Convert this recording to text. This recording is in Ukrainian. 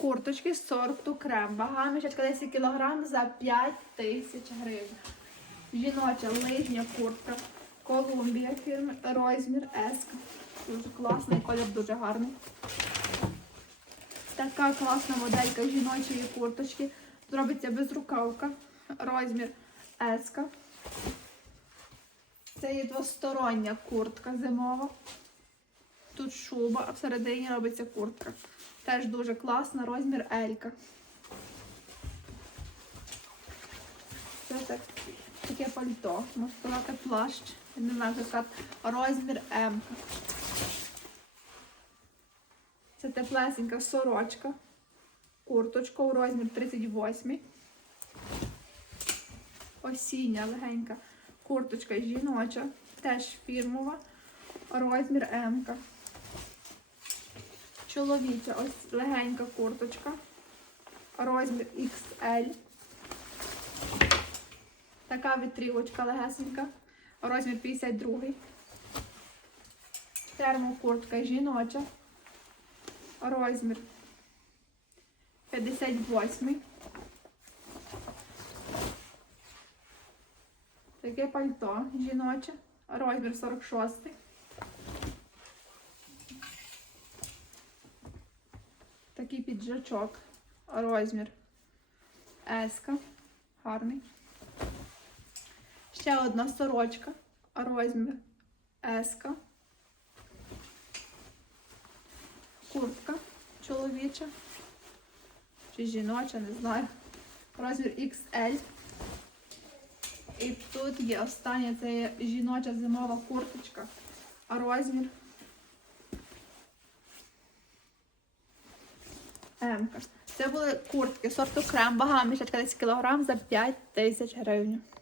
Курточки сорту крем. Вага мішечка 10 кг за 5 тисяч гривень. Жіноча лижня куртка. Колумбія фірми. Розмір S. Дуже класний, колір дуже гарний. Така класна моделька жіночої курточки. Зробиться безрукавка. Розмір S. Це є двостороння куртка зимова. Тут шуба, а всередині робиться куртка. Теж дуже класна, розмір Елька. Це так, таке пальто. Можна сказати плащ. Я не знаю, як. Розмір М. Це теплесенька сорочка. Курточка у розмір 38. Осіння легенька курточка жіноча, теж фірмова, розмір М. Чоловіча, ось легенька курточка, розмір XL. Така вітрівочка легесенька, розмір 52. Термокуртка жіноча, розмір 58. Таке пальто жіноче, розмір 46. Такий піджачок, розмір S, гарний. Ще одна сорочка, розмір S. Куртка чоловіча чи жіноча, не знаю. Розмір XL. І тут є остання, це є жіноча зимова курточка. А розмір М. Це були куртки сорту крем, вага мішечка 10 кг за 5 тисяч гривень.